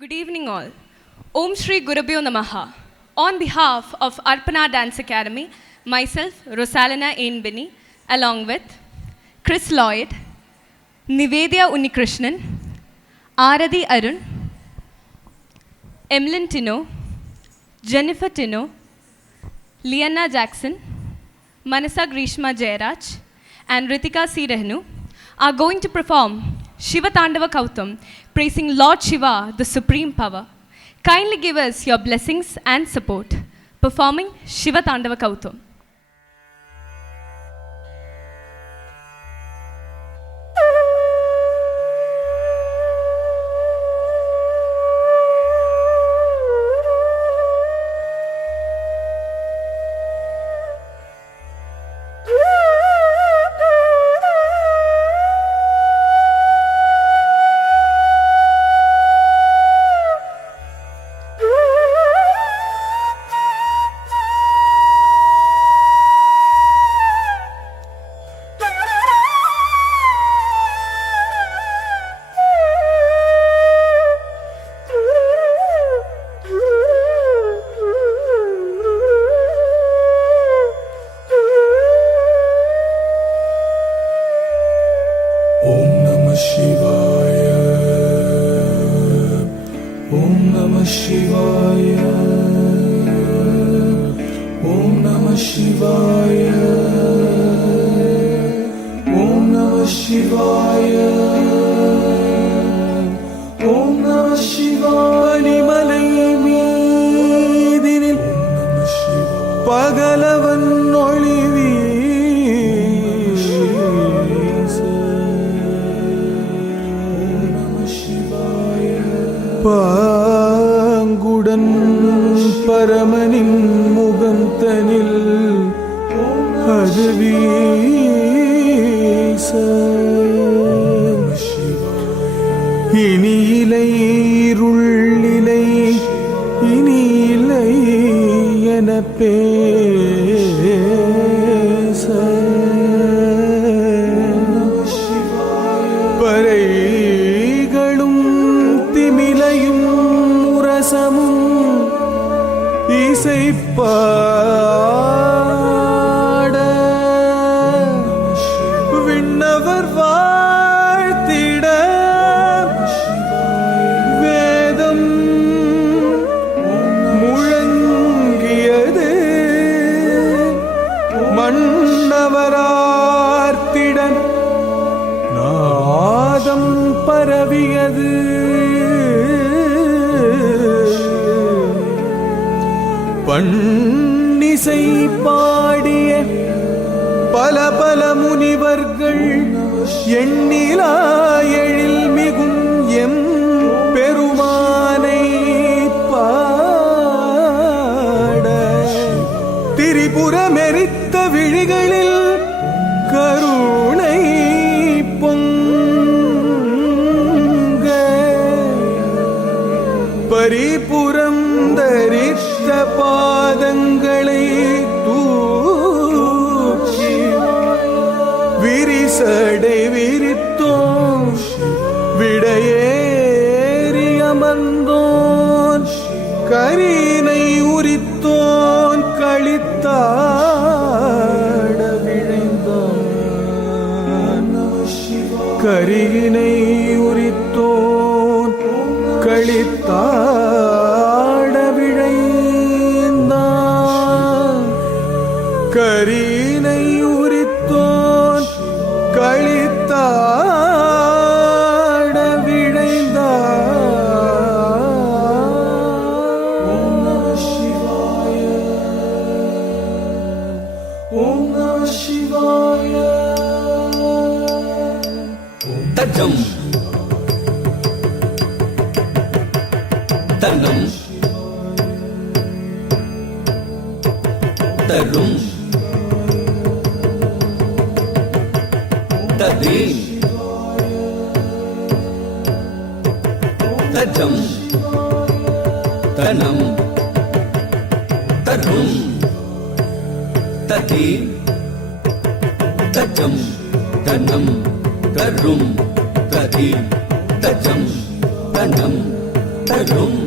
Good evening all. Om Shri Gurubhyo Namaha. On behalf of Arpana Dance Academy, myself, Rosalina Ainbini, along with Chris Lloyd, Nivedya Unnikrishnan, Aradhi Arun, Emlyn Tino, Jennifer Tino, Liana Jackson, Manasa Grishma Jayaraj, and Ritika C. Rehnu are going to perform Shiva Tandava Kautam, praising Lord Shiva, the Supreme Power. Kindly give us your blessings and support. Performing Shiva Tandava Kautam. பாங்குடன் பரமனின் முகந்தனில் அது வீச இனி இலை இருளிலை இனி இலை என பேச பறைகளும் திமிலையும் முரசமும் இசைப்பாட விண்ணவர் வாழ்த்திட வேதம் முழங்கியது மன்னவரார்த்திட நாதம் பரவியது பன்னிசை பாடிய பல பல முனிவர்கள் எண்ணிலா எழில் மிகும் எம் பெருமானை பாட திரிபுரமெரித்த விழிகளில் கருணை பொங்க பரிபுரம் தரித்த பாதங்களை தூக்கி விரிசடை விரித்தோன் விடையேறி அமர்ந்தோன் கரினை உரித்தோன் களித்தாட விழைந்தான் கரியினை உரித்தோன் களித்தாட விழைந்தான் கரியினை உரித்தோன் களித்தாட விழைந்தான். ஓம் நம சிவாய ஓம் நம சிவாய தஜம் தன்னம் தரும் ததீம் தஜம் தனம் தரும் ததீம் தஜம் தனம் தரும் ததீம் தஜம் தனம் தரும்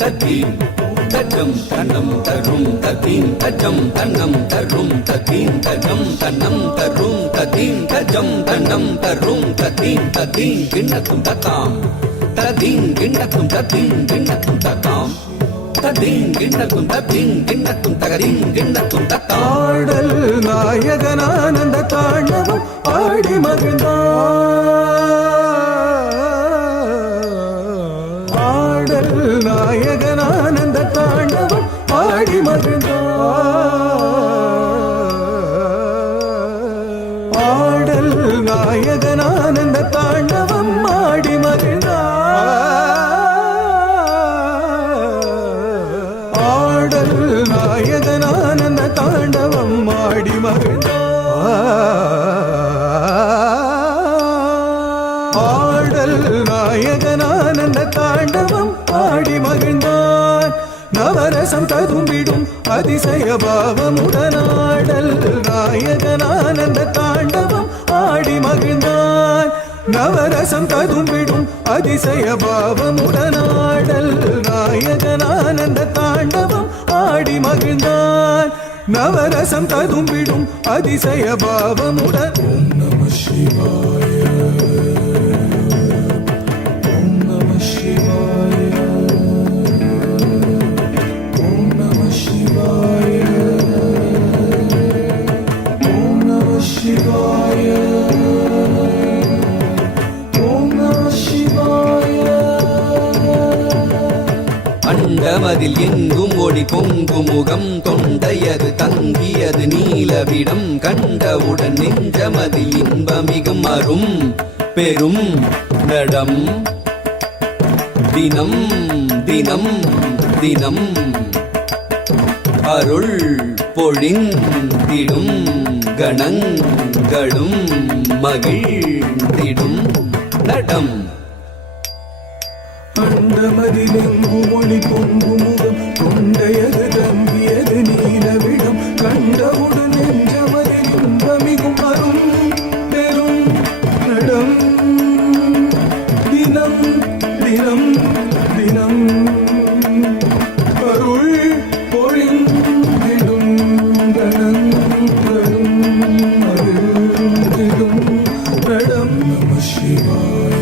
தத்தீம் தஜம் தன்னம் தரும் தத்தீம் தஜம் தன்னம் தரும் தத்தீம் தஜம் தன்னம் தரும் தத்தீம் தஜம் தன்னம் தரும் தத்தீம் தத்தீம் கிண்ணத்தும் தத்தாம் ததீம் கிண்ணத்தும் தத்தீம் கிண்ணத்தும் தத்தாம் ததீம் கிண்ணத்தும் தத்தீம் கிண்ணத்தும் தகதீம் கிண்ணத்தும் தத்தாம். ஆடல் நாயகனானந்த தாண்டவம் ஆடி மகிழ்ந்தார். ஆடல் நாயகனானந்த தாண்டவம் ஆடி மகிழ்ந்தார். ஆடல் நாயகனானந்த தாண்டவம் ஆடி மகிழ்ந்தார். ஆடல் நாயகனானந்த தாண்டவம் ஆடி மகிழ்ந்தார். ஆடல் நாயகனானந்த தாண்டவம் ஆடி மகிழ்ந்தார். நவரசம் ததும்பிடும் அதிசய பாவமுடனாடல் நாயகனானந்த தாண்டவம் ஆடி மகிழ்ந்தார். நவரசம் ததும்பிடும் அதிசய பாவமுடனாடல் நாயகனானந்த தாண்டவம் ஆடி மகிழ்ந்தார். நவரசம் ததும்பிடும் அதிசய பாவமுடன் ஓம் நம சிவாய ஓம் நம சிவாய ஓம் நம சிவாய ஓம் நம சிவாய ஓம் நம சிவாய. அண்டமதில் எங்கும் ஒளி பொங்கு முகம் தொண்டையது தங்கியது நீலவிடம் கண்டவுடன் நெஞ்சமதில் இன்பமிகும் அரும் பெரும் நடம் தினம் தினம் தினம் அருள் பொழிந்திடும் கணங்களும் மகிழ்ந்திடும் நடம். அண்டமதிலெங்கு ஒளி பொங்கு முகம் கொண்டையது தம்பியது நீலவிடம் கண்டவுடன் நெஞ்சமதில் இன்பமிகும் அரும் பெரும் நடம் தினம் தினம் தினம் அருள் பொழிந்திடும் கணங்களும் மகிழ்ந்திடும் நடம். நம சிவாய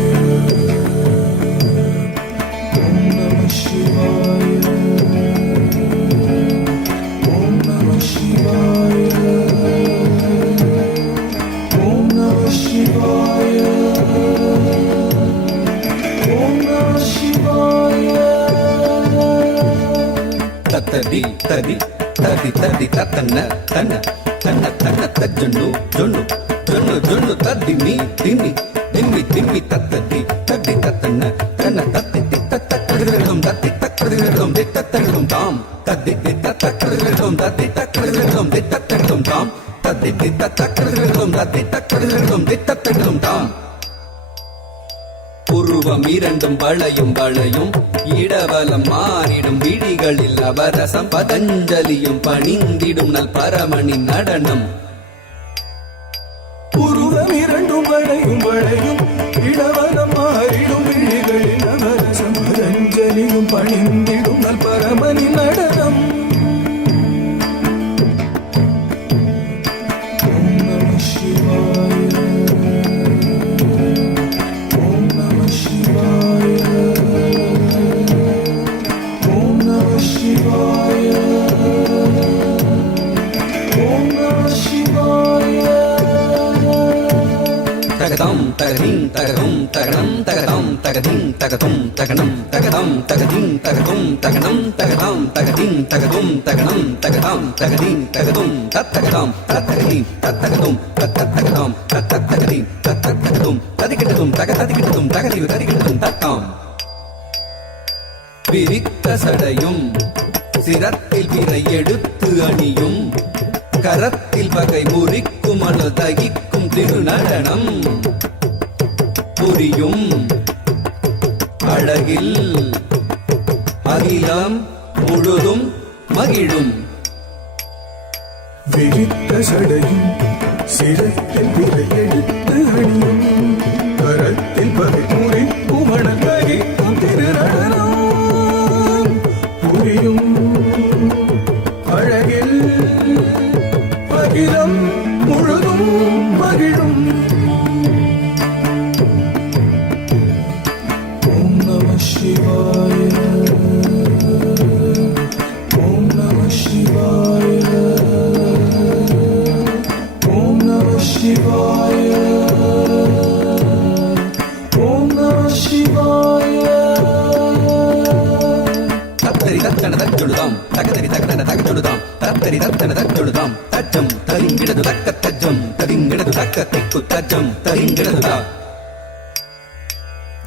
ஓம் நம சிவாய ஓம் நம சிவாய ஓம் நம சிவாய ஓம் நம சிவாய. தத்ததி ததி ததி ததி தத்தன்ன தன்ன தன்ன தன்ன தஜ்ஜுன்னு ஜொன்னு ஜொன்னு ஜொன்னு தத்திமி திம்மி திம்மி திம்மி தத்ததி தத்தி தத்தன்ன தன்ன தத்தி தத்தக்கடுகளும் தத்தி தக்கடுகளும் தித்தத்தடுகளும் தாம் தத்தி தத்தக்கடுகளும் தத்தி தக்கடுகளும் தித்தத்தடுகளும் தாம் தத்தி தத்தக்கடுகளும் தத்தி தக்கடுகளும் தித்தத்தடுகளும் தாம். உருவம் இரண்டும் வளையும் வளையும் இடவலம் மாறிடும் விழிகளில் அவரசம் பதஞ்சலியும் பணிந்திடும் நல் பரமனின் நடனம். உருவம் இரண்டும் வளையும் வளையும் இடவலம் மாறிடும் விழிகளில் அவரசம் பதஞ்சலியும் பணிந்திடும் நல் பரமனின் நடனம். ஓம் நம சிவாய ஓம் நம சிவாய ஓம் நம சிவாய ஓம் நம சிவாய. தகதம் தகதீம் தகதும் தகனம் தகதம் தகதீம் தகதும் தகனம் தகதம் தகதீம் தகதும் தகனம் தகதாம் தகதீம் தகதும் தகனம் தகதாம் தகதீம் தகதும் தத்தகதாம் தத்தகதீம் தத்தகதும் தத்தகதாம் தத்தகதீம் தத்தகதும் ததிகிட்டதும் தகதிகிட்டதும் தகதிவு ததிகிட்டதும் தத்தாம். விரித்த சடையும் சிரத்தில் வினை எடுத்து அணியும் கரத்தில் பகை முறிக்கும் அணு தகிக்கும் திருநடனம் புரியும் அழகில் அகிலம் முழுதும் மகிழும். விரித்த சடையும் சிரத்தில் விரை எடுத்து அணியும் கரத்தில் பகை முறிக்கும் அணு தகிக்கும் திருநடனம் தஜ்ஜொழுதாம் தகதரி தகதன தகஜொழுதாம் தத்தரி தத்தன தஜ்ஜொழுதாம் தஜ்ஜம் தரிங்கிடது தக்க தஜ்ஜம் தரிங்கிடது தக்க திக்கு தஜ்ஜம் தரிங்கிடதுதா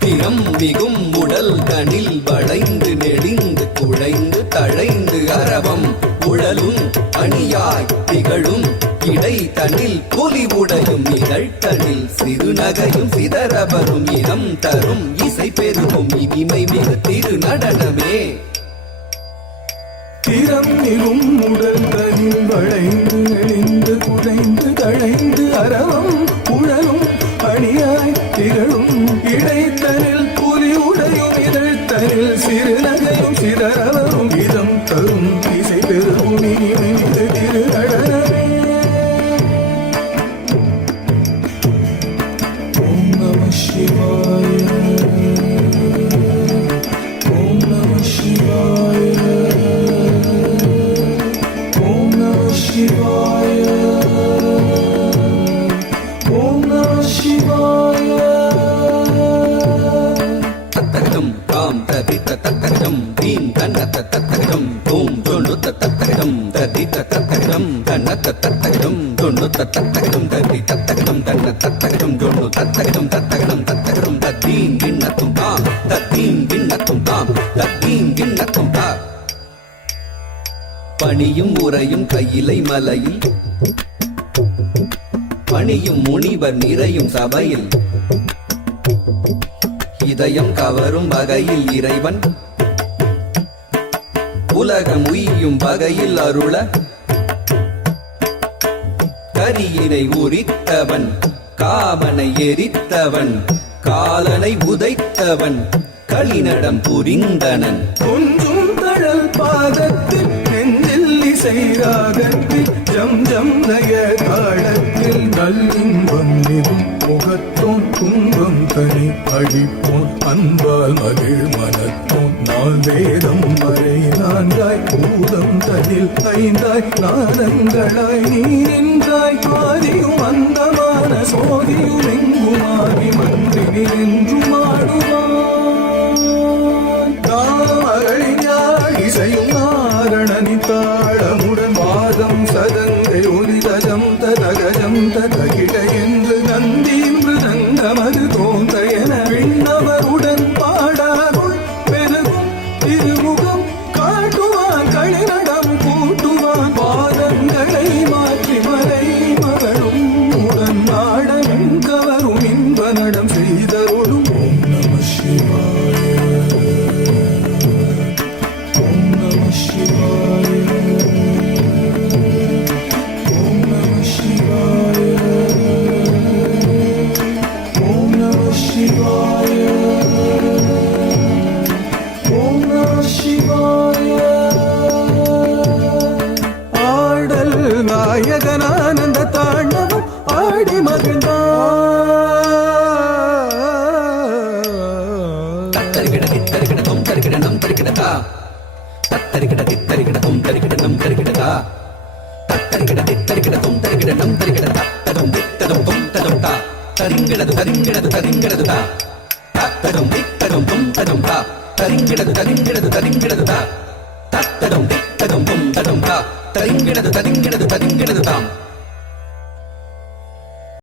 திறம் மிகும் உடல் தனில் வளைந்து நெடிந்து குழைந்து தழைந்து அரவம் உழலும் அணியாய் திகழும் இடை தனில் புலி உடையும் நிகழ்த்தனில் சிறுநகையும் சிதறவரும் இனம் தரும் இசை பெருகும் இனிமை மிகு திரு நடனமே திறம் மிகும் உடல் தனில் வளைந்து நெளிந்து குழைந்து தழைந்து அறவம் உழலும் அணியாய் திகழும் இடைத்தனில் புலி உடையும் இதழ்த்தனில் சிறுநகையும் சிதறவரும் இதம் தரும் இசை பெருகும் இனிமை மிகு திரு நடனமே ஓம் நம சிவாய ஓம் நம சிவாய ஓம் நம சிவாய ஓம் நம சிவாய தத்தகம் தாம் ததி தத்தகம் தீம் கண்ணத்த தத்தகம் தூம் தொண்ணு தத்தகம் ததி தத்தகம் கண்ணத்த தத்தகம் தொண்ணு தத்தகம் ததி தத்தகம் கண்ண தத்தகம் தொண்ணு தத்தகம் தத்தகம் தத்தகம் தத்தீம் கிண்ணத்தும் தாம் தத்தீம் கிண்ணத்தும் தாம் தத்தீம் கிண்ணத்தும் தா பணியும் உரையும் கையிலை மலையில் பணியும் முனிவர் நிறையும் சபையில் இதயம் கவரும் வகையில் இறைவன் உலகம் உய்யும் வகையில் அருள கரியினை உரித்தவன் காமனை எரித்தவன் காலனை உதைத்தவன் களிநடம் புரிந்தனன் கொஞ்சும் தழல் பாதத்தில் நெஞ்சில் இசை ராகத்தில் ஜம் ஜம் நய தாளத்தில் நல்லின்பம் நிறும் முகத்தோன் துன்பம் தனி அழிப்போன் அன்பால் மகிழ் மனத்தோன் நாள் வேதம் வரை நான்காய் பூதம் தனில் ஐந்தாய் நாதங்களாய் நீ நின்றாய் ஆதியும் அந்தமான சோதியும் எங்குமாகி மன்றினில் என்றும் ஆடுவான் தாமரையாள் இசையும் நாரணனி தாளமுடன் வாதம் சதங்கை ஒலிதஜம் ததகஜம் ததகிட என்று நந்தீன்று நங்கமது தோன்ற என விண்ணவருடன் பாடாருள் பெருகும் திருமுகம் காட்டுவான் களிநடம் கூட்டுவான் பாதங்களை மாற்றி மலை மகளும் உடன் நாடமின் கவரும் இன்ப நடம் செய்தருளும் ஓம் நம சிவாய ஓம் நம சிவாய ஓம் நம சிவாய ஓம் நம சிவாய ஓம் நம சிவாய ஆடல் நாயகனானந்த தாண்டவம் ஆடி மகிழ்ந்தான் தத்தரிகிட தித்தரிகிட தொம் தரிகிட நம் தரிகிடதா தத்தரிகிட தித்தரிகிட தொம் தரிகிட நம் தரிகிடதா தத்தரிகிட தித்தரிகிட தொம் தரிகிட நம் தரிகிடதா ததம் தித்ததம் தொம் ததம் தா தரிங்கிடது தரிங்கிடது தரிங்கிடது தா தத்ததம் தித்ததம் தொம் ததம் தா தரிங்கிடது தரிங்கிடது தரிங்கிடது தா தத்ததம் தித்ததம் தொம் ததம் தா தரிங்கிடது தரிங்கிடது தரிங்கிடது தாம்